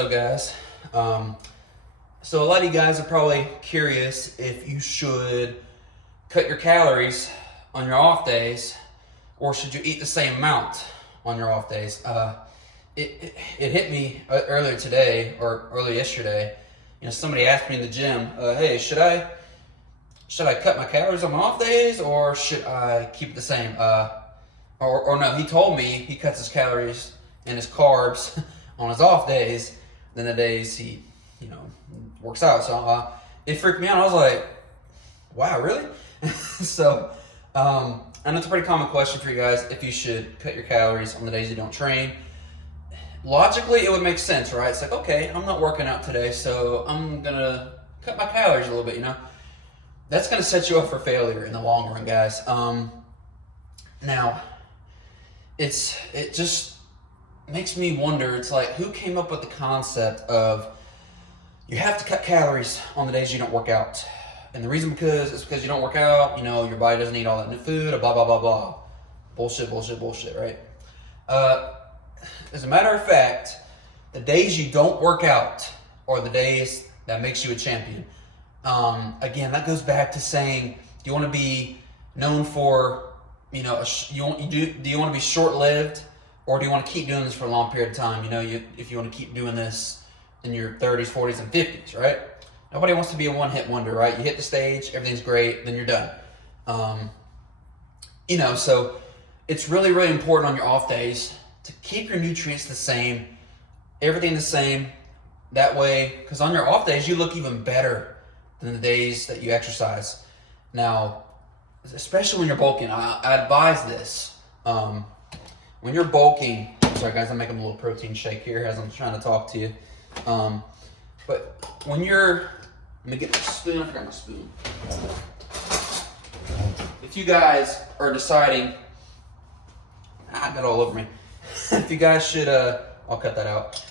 Hello guys. So a lot of you guys are probably curious if you should cut your calories on your off days or should you eat the same amount on your off days. It hit me earlier today or earlier yesterday. Somebody asked me in the gym, hey, should I cut my calories on my off days or should I keep it the same? Or no, he told me he cuts his calories and his carbs on his off days than the days he, works out. So it freaked me out. I was like, wow, really? So, and it's a pretty common question for you guys if you should cut your calories on the days you don't train. Logically, it would make sense, right? It's like, okay, I'm not working out today, so I'm going to cut my calories a little bit, That's going to set you up for failure in the long run, guys. Now, it just makes me wonder, it's like, who came up with the concept of you have to cut calories on the days you don't work out? And the reason is because you don't work out, your body doesn't eat all that new food, blah, blah, blah, blah. Bullshit, right? As a matter of fact, the days you don't work out are the days that makes you a champion. Again, that goes back to saying, do you want to be known for, do you want to be short-lived, or do you want to keep doing this for a long period of time? If you want to keep doing this in your 30s, 40s, and 50s, right? Nobody wants to be a one-hit wonder, right? You hit the stage, everything's great, then you're done. So it's really, really important on your off days to keep your nutrients the same, everything the same. That way, because on your off days, you look even better than the days that you exercise. Now, especially when you're bulking, I advise this. When you're bulking, sorry guys, I'm making a little protein shake here as I'm trying to talk to you. But when you're, let me get my spoon, I forgot my spoon. If you guys are deciding, I got all over me. If you guys should, I'll cut that out.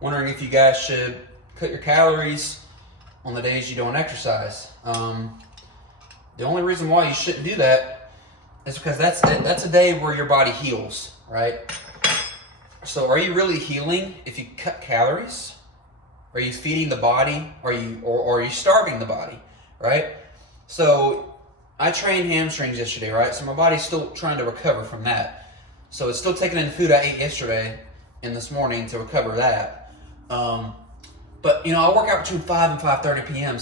Wondering if you guys should cut your calories on the days you don't exercise. The only reason why you shouldn't do that is because that's a day where your body heals, right? So are you really healing if you cut calories? Are you feeding the body? Or are you starving the body, right? So I trained hamstrings yesterday, right? So my body's still trying to recover from that. So it's still taking in the food I ate yesterday and this morning to recover that. But I work out between 5 and 5:30 p.m.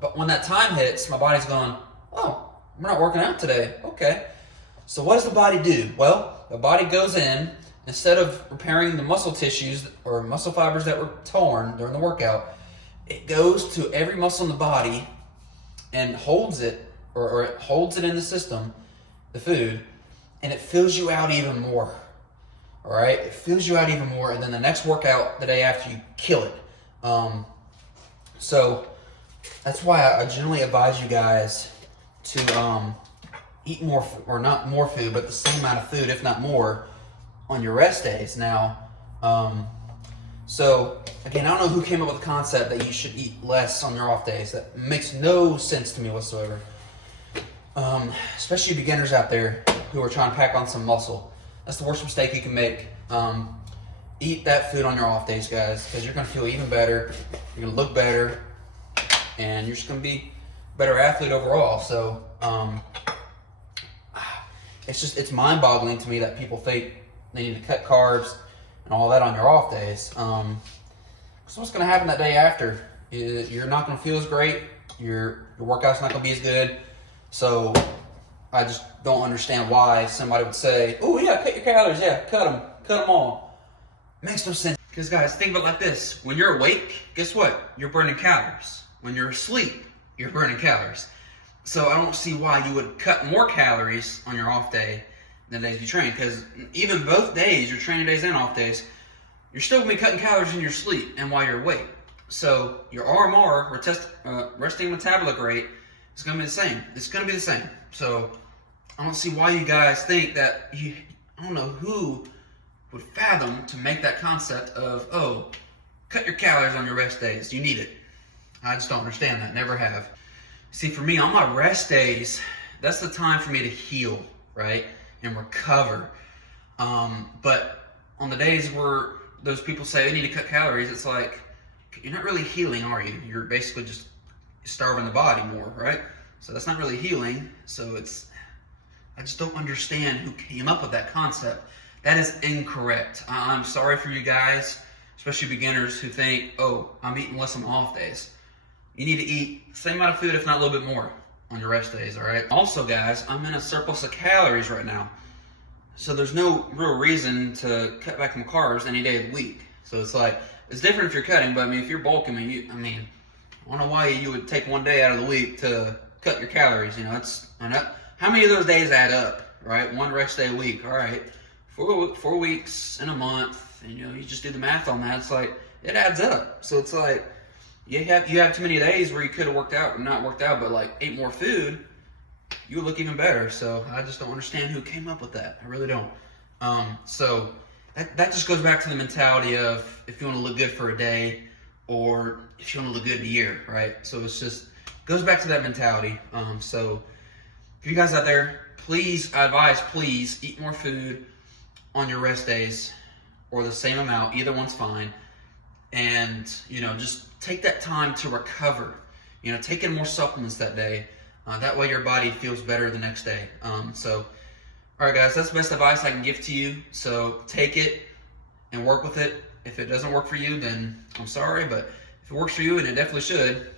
But when that time hits, my body's going, oh, we're not working out today. Okay. So what does the body do? Well, the body goes in, instead of repairing the muscle tissues or muscle fibers that were torn during the workout, it goes to every muscle in the body and holds it, or it holds it in the system, the food, and it fills you out even more. All right? It fills you out even more, and then the next workout, the day after, you kill it. So that's why I generally advise you guys to eat more, or not more food, but the same amount of food, if not more, on your rest days. Now, so again, I don't know who came up with the concept that you should eat less on your off days. That makes no sense to me whatsoever. Especially beginners out there who are trying to pack on some muscle. That's the worst mistake you can make. Eat that food on your off days, guys, because you're going to feel even better. You're going to look better, and you're just going to be a better athlete overall. So it's mind-boggling to me that people think they need to cut carbs and all that on your off days. Because what's going to happen that day after? You're not going to feel as great. Your workout's not going to be as good. So I just don't understand why somebody would say, oh yeah, cut your calories. Yeah, cut them all. Makes no sense. Because guys, think of it like this. When you're awake, guess what? You're burning calories. When you're asleep, you're burning calories. So I don't see why you would cut more calories on your off day than the days you train. Because even both days, your training days and off days, you're still going to be cutting calories in your sleep and while you're awake. So your RMR, resting metabolic rate, is going to be the same. It's going to be the same. So I don't see why you guys think that I don't know who would fathom to make that concept of, oh, cut your calories on your rest days. You need it. I just don't understand that. Never have. See, for me, on my rest days, that's the time for me to heal, right? And recover. But on the days where those people say they need to cut calories, it's like, you're not really healing, are you? You're basically just starving the body more, right? So that's not really healing. So I just don't understand who came up with that concept. That is incorrect. I'm sorry for you guys, especially beginners who think, oh, I'm eating less on off days. You need to eat the same amount of food, if not a little bit more, on your rest days, all right? Also, guys, I'm in a surplus of calories right now. So there's no real reason to cut back on carbs any day of the week. So it's like, it's different if you're cutting, but I mean, if you're bulking, I don't know why you would take one day out of the week to cut your calories. You know, how many of those days add up, right? One rest day a week, all right. 4 weeks in a month, and you just do the math on that. It's like, it adds up. So it's like, you have too many days where you could have worked out or not worked out, but like ate more food, you would look even better. So I just don't understand who came up with that. I really don't. So that just goes back to the mentality of if you want to look good for a day or if you want to look good in a year, right? So it's just goes back to that mentality. So if you guys out there, please, I advise, please eat more food on your rest days or the same amount. Either one's fine. And, just take that time to recover. Take in more supplements that day. That way your body feels better the next day. All right, guys, that's the best advice I can give to you. So take it and work with it. If it doesn't work for you, then I'm sorry. But if it works for you, and it definitely should,